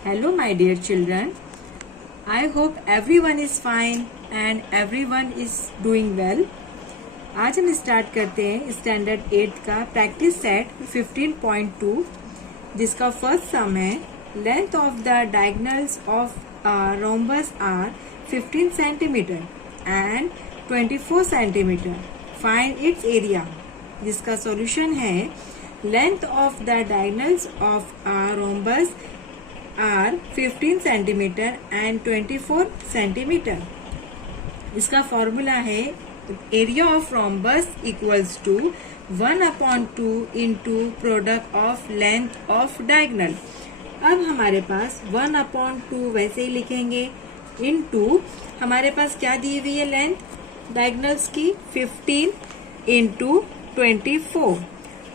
Hello my dear children. I hope everyone is fine and everyone is doing well. आज हम start करते हैं standard 8 का practice set 15.2 जिसका फर्स्ट सम है length of the diagonals of rhombus are 15 centimetre and 24 centimetre. Find its area. जिसका solution है length of the diagonals of rhombus are 15 centimetre and 24 centimetre. इसका फॉर्मूला है area of rhombus equals to 1/2 into product of length of diagonal. अब हमारे पास 1/2 वैसे ही लिखेंगे into हमारे पास क्या दी हुई है लेंथ डायगोनल्स की 15 इंटू 24.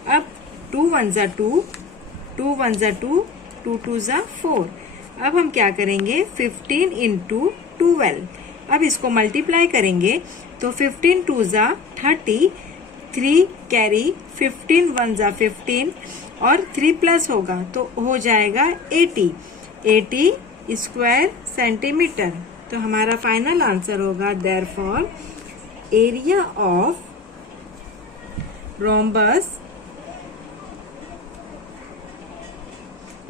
अब 2 1 2 2 1 2 2 2 4. अब हम क्या करेंगे 15 इंटू 12. अब इसको मल्टीप्लाई करेंगे तो 15 2 30, 3 कैरी 15 1 15 और 3 प्लस होगा तो हो जाएगा 80 स्क्वायर सेंटीमीटर. तो हमारा फाइनल आंसर होगा therefore area of rhombus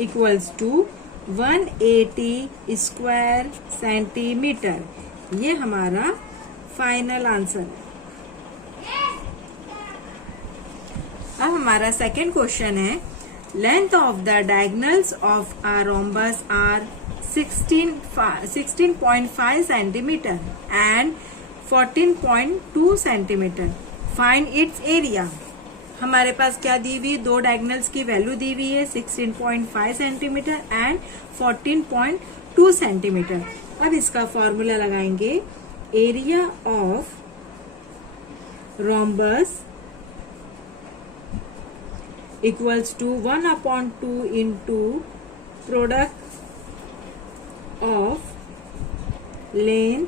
equals to 180 square centimetre. ये हमारा फाइनल आंसर है. अब हमारा सेकेंड क्वेश्चन है length of the diagonals of a rhombus are 16.5 centimetre and 14.2 centimetre. Find its area. हमारे पास क्या दी हुई दो डायगोनल्स की वैल्यू दी हुई है 16.5 सेंटीमीटर एंड 14.2 सेंटीमीटर. अब इसका फॉर्मूला लगाएंगे area of rhombus equals to 1/2 into product of length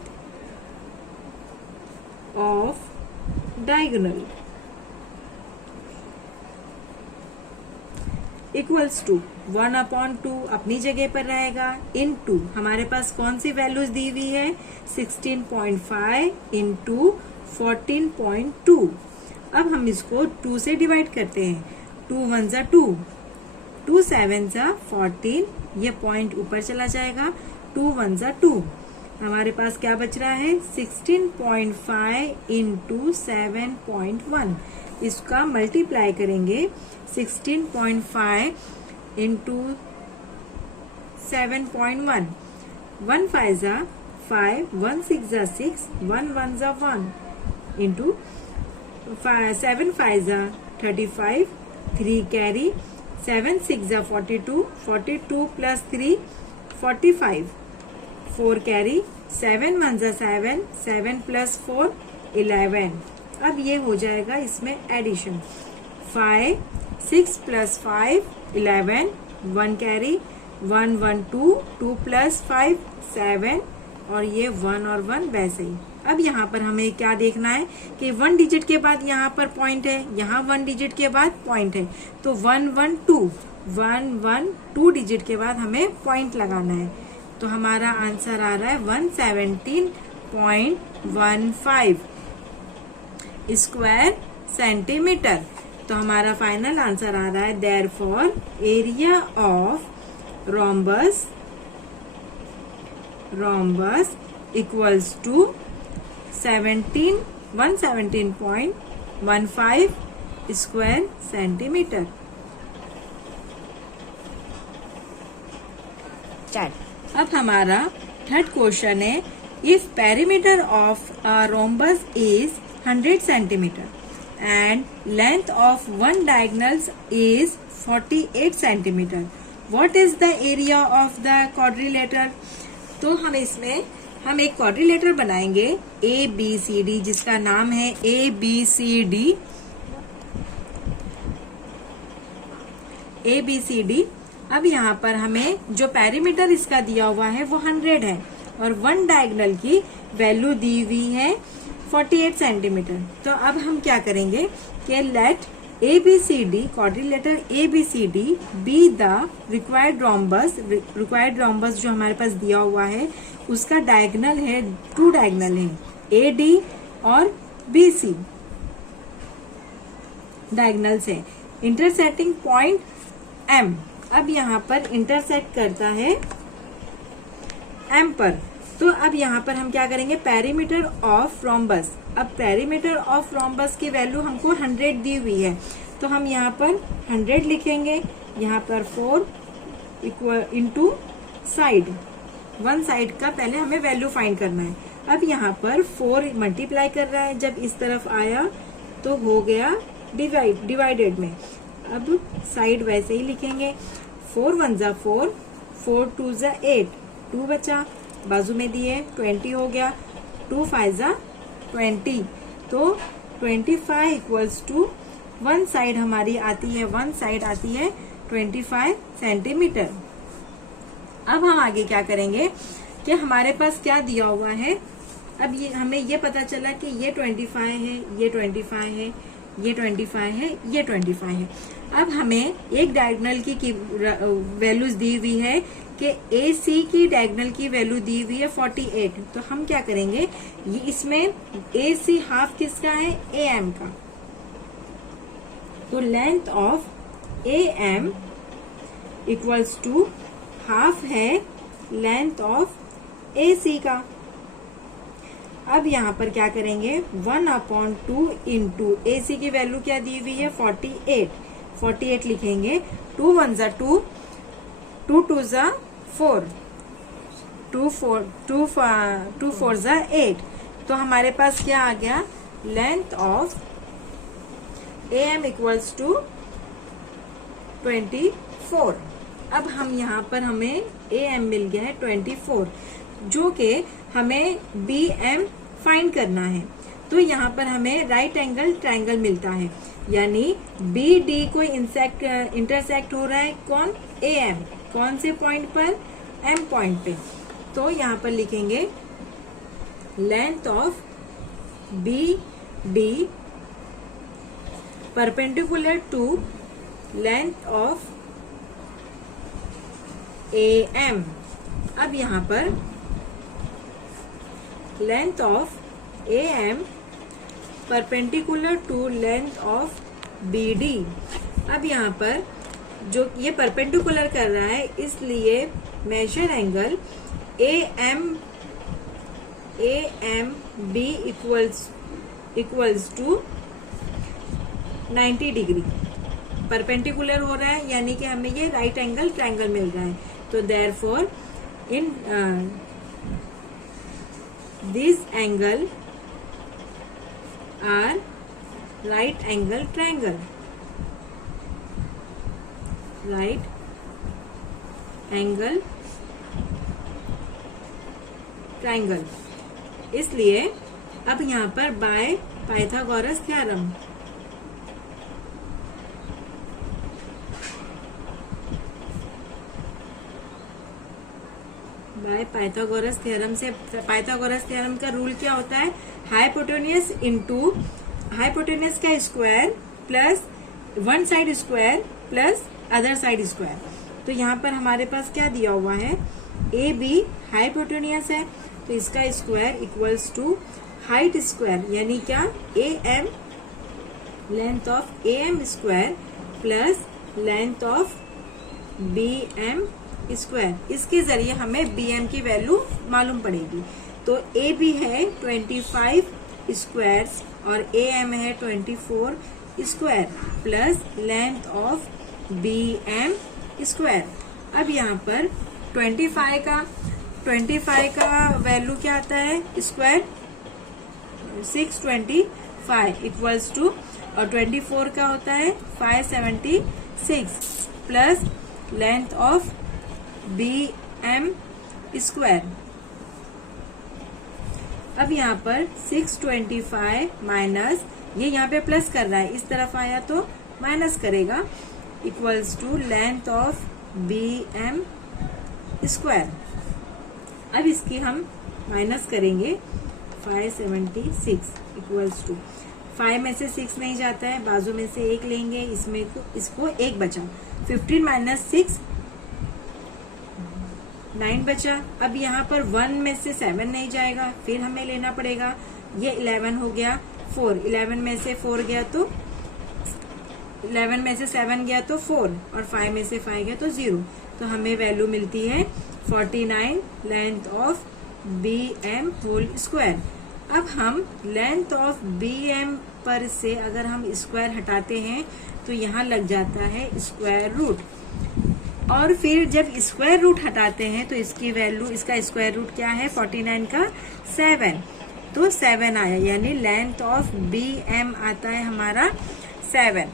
of diagonal equals to 1/2 अपनी जगह पर रहेगा इनटू हमारे पास कौन सी वैल्यूज दी हुई है 16.5 इंटू 14.2. अब हम इसको 2 से डिवाइड करते हैं. 2 1 2 2 7 14. ये पॉइंट ऊपर चला जाएगा. 2 1 2. हमारे पास क्या बच रहा है 16.5 इंटू 7.1. इसका मल्टीप्लाई करेंगे 16.5 into 7.1. 1 5 5, 1 6 6, 1 1 1 into 7 5 35, 3 carry 7 6 42, 42 plus 3 45, 4 carry 7 1 7, 7 plus 4 11. अब ये हो जाएगा इसमें एडिशन 5 6 प्लस 5 11, 1 कैरी 1 1 2, 2 प्लस 5 7 और ये 1 और 1 वैसे ही. अब यहाँ पर हमें क्या देखना है कि 1 डिजिट के बाद यहाँ पर पॉइंट है, यहाँ 1 डिजिट के बाद पॉइंट है तो 1 1 2 1 1 2 डिजिट के बाद हमें पॉइंट लगाना है. तो हमारा आंसर आ रहा है 117.15 स्क्वायर सेंटीमीटर. तो हमारा फाइनल आंसर आ रहा है therefore area of rhombus equals to 117.15 square centimetre. अब हमारा थर्ड क्वेश्चन है if perimeter of rhombus is 100 centimetre and length of one diagonals is 48 centimeter. What is the area of the quadrilateral? तो हम इसमें हम एक quadrilateral बनाएंगे ABCD जिसका नाम है ABCD. अब यहाँ पर हमें जो पेरीमीटर इसका दिया हुआ है वो 100 है और वन डायगोनल की वैल्यू दी हुई है 48 सेंटीमीटर. तो अब हम क्या करेंगे कि late ABCD quadrilateral ABCD be the required rhombus जो हमारे पास दिया हुआ है उसका डायगोनल है, 2 डायगोनल है AD और BC डायगोनल्स है। इंटरसेक्टिंग पॉइंट M, अब यहाँ पर इंटरसेक्ट करता है M पर। तो अब यहाँ पर हम क्या करेंगे, पेरीमीटर ऑफ रोम्बस। अब पेरीमीटर ऑफ रोम्बस की वैल्यू हमको 100 दी हुई है, तो हम यहाँ पर 100 लिखेंगे। यहाँ पर 4 इक्वल इंटू साइड, 1 साइड का पहले हमें वैल्यू फाइंड करना है। अब यहाँ पर 4 मल्टीप्लाई कर रहा है, जब इस तरफ आया तो हो गया डिवाइडेड में। अब साइड वैसे ही लिखेंगे, 4 1 जा 4, 4 2 जा 8, 2 बचा, बाजू में दिए 20 हो गया, 2 5 जा 20, तो 25 इक्वल्स टू 1 साइड हमारी आती है, 1 साइड आती है 25 सेंटीमीटर। अब हम आगे क्या करेंगे कि हमारे पास क्या दिया हुआ है। अब ये हमें ये पता चला कि ये 25 है, ये 25 है, ये 25 है, ये 25 है। अब हमें एक डायगोनल की वैल्यूज दी हुई है कि AC की डायगोनल की वैल्यू दी हुई है 48। तो हम क्या करेंगे, ये इसमें AC हाफ किसका है, AM का। तो length of AM equals to half है लेंथ ऑफ AC का। अब यहाँ पर क्या करेंगे, 1/2 इंटू AC की वैल्यू क्या दी हुई है 48 लिखेंगे। 2 1 जा 2, 2 2 जा 4, 2 4 जा 8। तो हमारे पास क्या आ गया, length of AM equals to 24। अब हम यहाँ पर हमें AM मिल गया है 24, जो कि हमें BM फाइंड करना है। तो यहाँ पर हमें राइट एंगल ट्रायंगल मिलता है, यानी BD को इंटरसेक्ट हो रहा है कौन, AM, कौन से पॉइंट पर, M पॉइंट पे। तो यहाँ पर लिखेंगे length of BD perpendicular to length of AM। अब यहाँ पर length of AM perpendicular to length of BD। अब यहाँ पर जो ये परपेंडिकुलर कर रहा है, इसलिए measure angle AMB equals to 90 degree. Perpendicular हो रहा है, यानी कि हमें ये राइट एंगल ट्रायंगल मिल रहा है। तो therefore in this angle are right angle triangle, right angle triangle. इसलिए अब यहाँ पर by Pythagoras theorem, by Pythagoras theorem से, पाइथागोरस थ्योरम का रूल क्या होता है, हाइपोटेन्यूस इंटू हाइपोटेन्यूस का square plus one side square plus other side square. तो यहाँ पर हमारे पास क्या दिया हुआ है, AB हाइपोटेन्यूस है, तो इसका square equals to height square, यानी क्या, AM length of AM square plus length of BM square. इसके जरिए हमें BM की वैल्यू मालूम पड़ेगी। तो AB है 25 स्क्वायर और AM है 24 square plus length of BM square. अब यहाँ पर 25 का वैल्यू क्या आता है, स्क्वायर 625 इक्वल्स टू, और 24 का होता है 576 plus length of BM square. अब यहाँ पर 625 माइनस, ये यहाँ पे प्लस कर रहा है, इस तरफ आया तो माइनस करेगा, equals to length of BM square. अब इसकी हम माइनस करेंगे, 576 इक्वल्स टू 5 में से 6 नहीं जाता है, बाजू में से 1 लेंगे, इसमें इसको 1 बचा। 15 माइनस 6 9 बचा। अब यहाँ पर 1 में से 7 नहीं जाएगा, फिर हमें लेना पड़ेगा। ये 11 हो गया 4, 11 में से 4 गया तो 11 में से 7 गया तो 4 और 5 में से 5 गया तो 0। तो हमें वैल्यू मिलती है 49 length of BM whole square. अब हम लेंथ ऑफ BM पर से अगर हम स्क्वायर हटाते हैं तो यहाँ लग जाता है स्क्वायर रूट, और फिर जब स्क्वायर रूट हटाते हैं तो इसकी वैल्यू, इसका स्क्वायर रूट क्या है 49 का 7, तो 7 आया, यानी लेंथ ऑफ BM आता है हमारा 7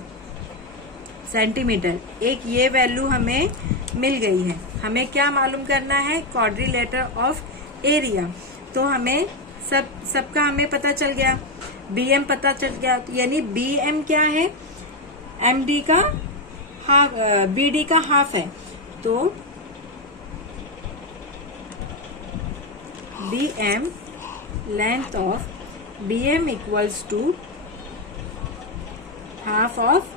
सेंटीमीटर। एक ये वैल्यू हमें मिल गई है। हमें क्या मालूम करना है, क्वाड्रिलेटर ऑफ एरिया। तो हमें सबका हमें पता चल गया, BM पता चल गया, यानी BM क्या है, MD का हाफ, BD का हाफ है। तो BM length of BM equals to half of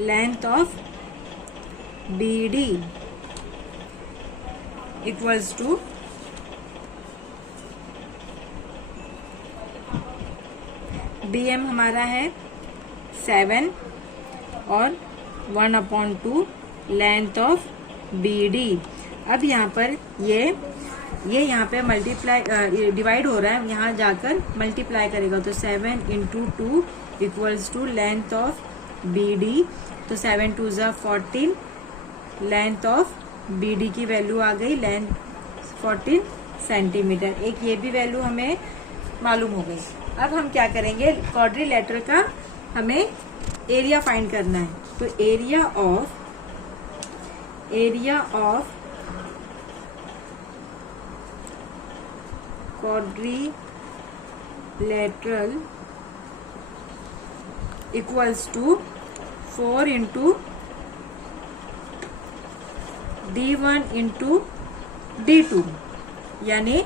length of BD equals to BM हमारा है 7 और 1/2 लेंथ ऑफ BD। अब यहाँ पर ये यहाँ पे मल्टीप्लाई डिवाइड हो रहा है, यहाँ जाकर मल्टीप्लाई करेगा तो 7 × 2 equals to length of BD। तो 7 × 2 = 14, लेंथ ऑफ BD की वैल्यू आ गई, लेंथ 14 सेंटीमीटर। एक ये भी वैल्यू हमें मालूम हो गई। अब हम क्या करेंगे, क्वाड्रिलेटर का हमें एरिया फाइंड करना है। तो area of quadrilateral equals to 4 × D1 × D2, यानी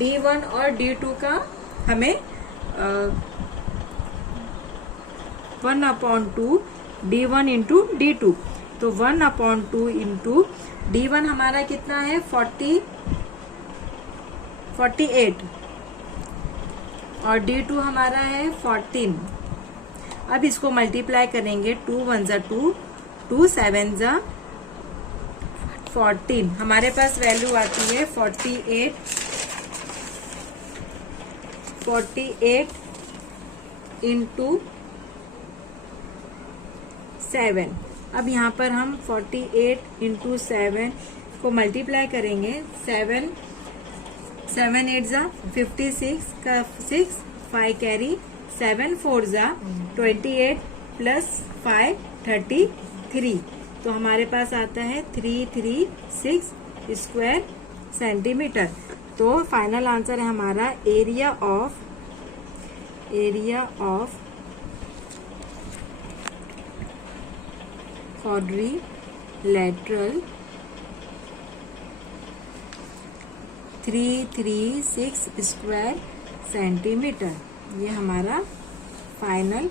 D1 और D2 का हमें 1/2 D1 × D2। तो 1/2 × D1 हमारा कितना है 48 और D2 हमारा है 14। अब इसको मल्टीप्लाई करेंगे, 2 × 1 = 2, 2 × 7 = 14। हमारे पास वैल्यू आती है 48 × 7। अब यहाँ पर हम 48 × 7 को मल्टीप्लाई करेंगे, 7 8 = 56 का 6, 5 कैरी, 7 4 = 28 + 5 33। तो हमारे पास आता है 336 स्क्वायर सेंटीमीटर। तो फाइनल आंसर है हमारा area of quadrilateral 336 square centimetre. ये हमारा फाइनल